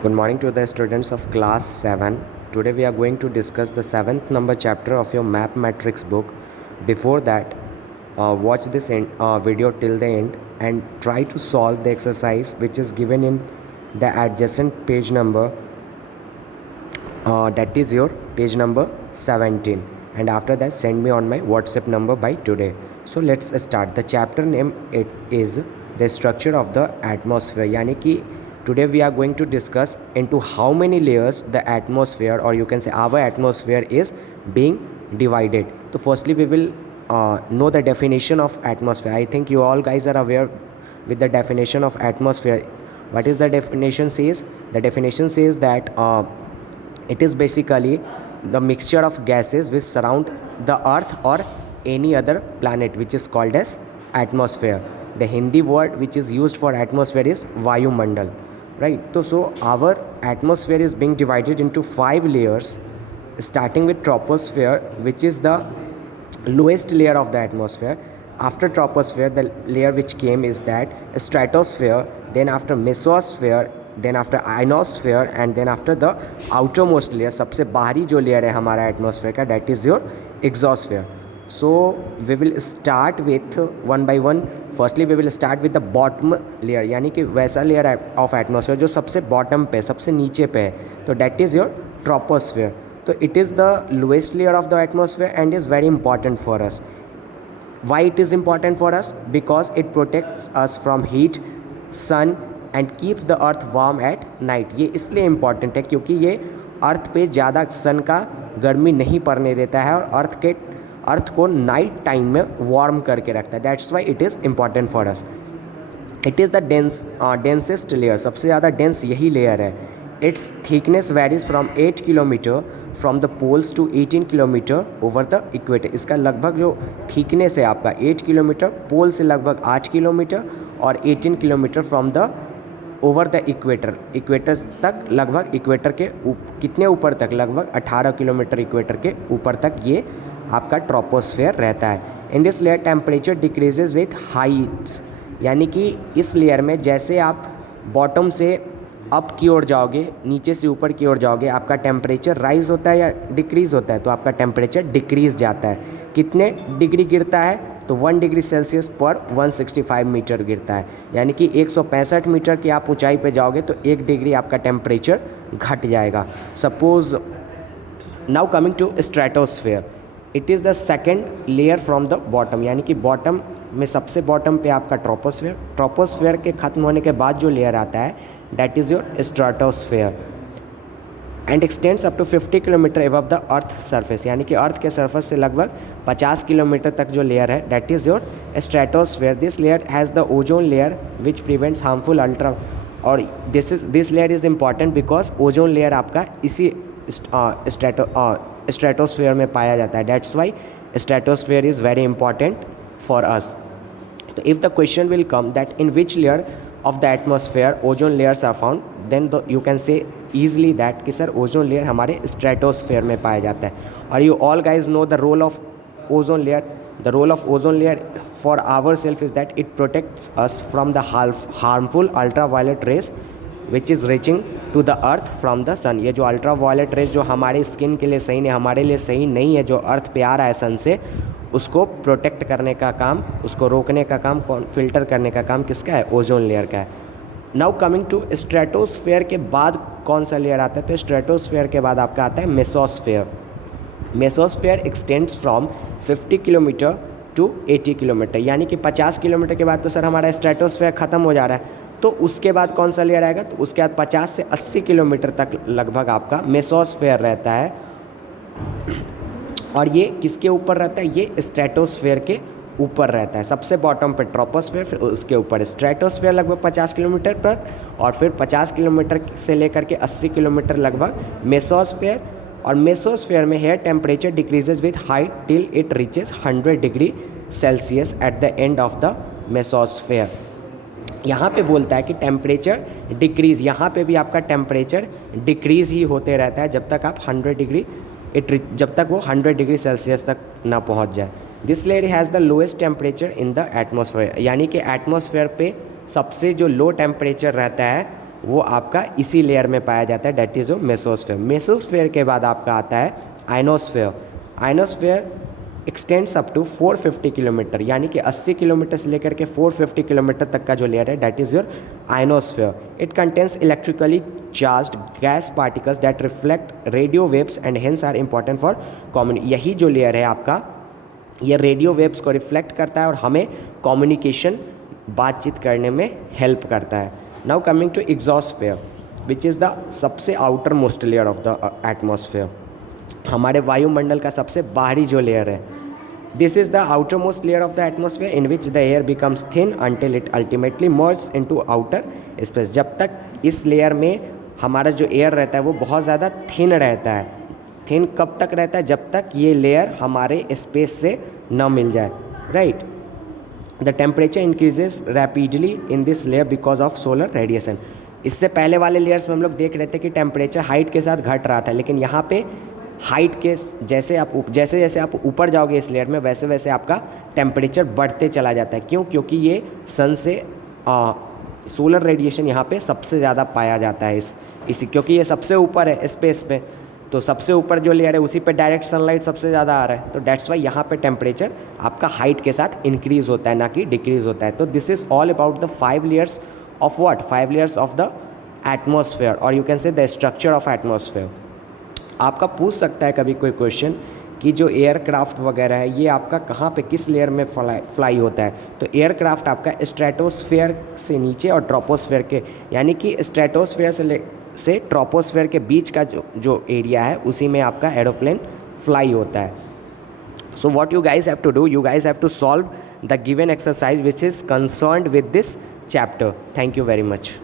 Good morning to the students of class 7. Today we are going to discuss the 7th number chapter of your mathematics book. Before that, watch this video till the end and try to solve the exercise which is given in the adjacent page number, that is your page number 17, and after that send me on my WhatsApp number by today. So let's start. The chapter name it is the structure of the atmosphere, यानी कि today we are going to discuss into how many layers the atmosphere, or you can say our atmosphere, is being divided. So firstly we will know the definition of atmosphere. I think you all guys are aware with the definition of atmosphere. What is the definition says? The definition says that it is basically the mixture of gases which surround the earth or any other planet, which is called as atmosphere. The Hindi word which is used for atmosphere is Vayumandal, right? So our atmosphere is being divided into 5 layers, starting with troposphere, which is the lowest layer of the atmosphere. After troposphere, the layer which came is that stratosphere, then after mesosphere, then after ionosphere, and then after the outermost layer, सबसे बाहरी जो layer है हमारा atmosphere का, that is your exosphere. So we will start with one by one. Firstly we will start with the bottom layer, यानी कि वैसा layer of atmosphere जो सबसे बॉटम पे, सबसे नीचे पे है, तो that is your troposphere. तो it is the lowest layer of the atmosphere and is very important for us. Why it is important for us? Because it protects us from heat, sun and keeps the earth warm at night. ये इसलिए important है क्योंकि ये अर्थ पे ज़्यादा सन का गर्मी नहीं पड़ने देता है और अर्थ को नाइट टाइम में वार्म करके रखता है. That's why it is important for us. It is the densest layer, सबसे ज़्यादा डेंस यही लेयर है. Its thickness varies from 8 kilometre from the poles to 18 kilometre over the equator. इसका लगभग जो थिकनेस है आपका 8 किलोमीटर, पोल से लगभग 8 किलोमीटर और 18 kilometre from the over the equator. Equator तक लगभग, इक्वेटर के कितने ऊपर तक, लगभग 18 किलोमीटर इक्वेटर के ऊपर तक ये आपका ट्रोपोस्फेयर रहता है. In this layer temperature decreases with Heights, यानी कि इस लेयर में जैसे आप बॉटम से अप की ओर जाओगे, नीचे से ऊपर की ओर जाओगे, आपका टेम्परेचर राइज होता है या डिक्रीज़ होता है? तो आपका टेम्परेचर डिक्रीज़ जाता है. कितने डिग्री गिरता है? तो 1 डिग्री सेल्सियस पर 165 मीटर गिरता है, यानी कि 165 मीटर की आप ऊंचाई पे जाओगे तो 1 डिग्री आपका टेम्परेचर घट जाएगा. Suppose now coming to stratosphere, it is the second layer from the bottom, यानी कि बॉटम में सबसे बॉटम पे आपका ट्रोपोस्फेयर. ट्रोपोस्फेयर के ख़त्म होने के बाद जो लेयर आता है that is your stratosphere and extends up to 50 kilometre above the earth surface, यानी कि अर्थ के सरफेस से लगभग 50 किलोमीटर तक जो लेयर है that is your stratosphere. This layer has the ozone layer which prevents harmful ultra, और this layer is important because ozone layer आपका इसी stratosphere में पाया जाता है. That's why stratosphere is very important for us. So if the question will come that in which layer of the atmosphere ozone layers are found, then you can say easily that कि sir ozone layer हमारे stratosphere में पाया जाता है. और you all guys know the role of ozone layer. The role of ozone layer for ourselves is that it protects us from the harmful ultraviolet rays which is reaching to the earth from the sun. ये जो ultraviolet rays जो हमारे skin के लिए सही नहीं, हमारे लिए सही नहीं है, जो अर्थ पे आ रहा है सन से, उसको प्रोटेक्ट करने का काम, उसको रोकने का काम, फिल्टर करने का काम किसका है? ओजोन लेयर का है. नाउ कमिंग टू स्ट्रेटोस्फेयर के बाद कौन सा लेयर आता है? तो स्ट्रेटोस्फेयर के बाद आपका आता है mesosphere. Mesosphere extends from 50 kilometre to 80 kilometre, यानी कि 50 किलोमीटर के बाद तो सर हमारा स्ट्रेटोस्फेयर ख़त्म हो जा रहा है. तो उसके बाद कौन सा लेयर आएगा? तो उसके बाद 50 से 80 किलोमीटर तक लगभग आपका मेसोस्फेयर रहता है. और ये किसके ऊपर रहता है? ये स्ट्रेटोस्फेयर के ऊपर रहता है. सबसे बॉटम पे ट्रोपोस्फेयर, फिर उसके ऊपर स्ट्रेटोस्फेयर लगभग 50 किलोमीटर तक, और फिर 50 किलोमीटर से लेकर के 80 किलोमीटर लगभग मेसोस्फेयर. और मेसोस्फेयर में here temperature decreases with height till it reaches 100 degree Celsius at the end of the mesosphere. यहाँ पे बोलता है कि टेम्परेचर डिक्रीज़, यहाँ पे भी आपका टेम्परेचर डिक्रीज़ ही होते रहता है जब तक आप 100 डिग्री जब तक वो 100 डिग्री सेल्सियस तक ना पहुँच जाए. This layer has the lowest temperature in the atmosphere, यानी कि एटमॉस्फेयर पे सबसे जो लो टेम्परेचर रहता है वो आपका इसी लेयर में पाया जाता है, डेट इज़ मेसोस्फेयर। मेसोस्फेयर के बाद आपका आता है ionosphere. Ionosphere extends up to 450 kilometre, यानी कि 80 किलोमीटर से लेकर के 450 किलोमीटर तक का जो लेयर है that is your ionosphere. It contains electrically charged gas particles that reflect radio waves and hence are important for communication. यही जो लेयर है आपका, ये रेडियो वेव्स को रिफ्लेक्ट करता है और हमें कम्युनिकेशन, बातचीत करने में हेल्प करता है। Now coming to exosphere which is the सबसे outermost layer of the atmosphere, हमारे वायुमंडल का सबसे बाहरी जो लेयर है। This is the outermost layer of the atmosphere in which the air becomes thin until it ultimately merge into outer space. जब तक इस लेयर में हमारा जो एयर रहता है वो बहुत ज़्यादा थिन रहता है। थिन कब तक रहता है? जब तक ये लेयर हमारे स्पेस से न मिल जाए, right. The temperature increases rapidly in this layer because of solar radiation. इससे पहले वाले लेयर्स में हम लोग देख रहे थे कि टेम्परेचर हाइट के साथ घट रहा था, लेकिन यहाँ पे हाइट के जैसे जैसे आप ऊपर जाओगे इस लेयर में, वैसे वैसे आपका टेम्परेचर बढ़ते चला जाता है। क्यों? क्योंकि ये सन से सोलर रेडिएशन यहाँ पे सबसे ज़्यादा पाया जाता है इसी क्योंकि ये सबसे ऊपर है स्पेस पे, तो सबसे ऊपर जो लेयर है उसी पे डायरेक्ट सनलाइट सबसे ज़्यादा आ रहा है, तो डेट्स वाई यहाँ पे टेम्परेचर आपका हाइट के साथ इंक्रीज़ होता है, ना कि डिक्रीज़ होता है। तो this is all about the 5 layers of what, 5 layers of the atmosphere, or you can say the structure of atmosphere. आपका पूछ सकता है कभी कोई क्वेश्चन कि जो एयरक्राफ्ट वगैरह है ये आपका कहाँ पे किस लेयर में फ्लाई होता है, तो एयरक्राफ्ट आपका स्ट्रेटोस्फेयर से नीचे और ट्रोपोस्फेयर के, यानी कि स्ट्रेटोस्फेयर से ट्रोपोस्फेयर के बीच का जो एरिया है उसी में आपका एरोप्लेन फ्लाई होता है। So what you guys have to do, you guys have to solve the given exercise which is concerned with this chapter. Thank you very much.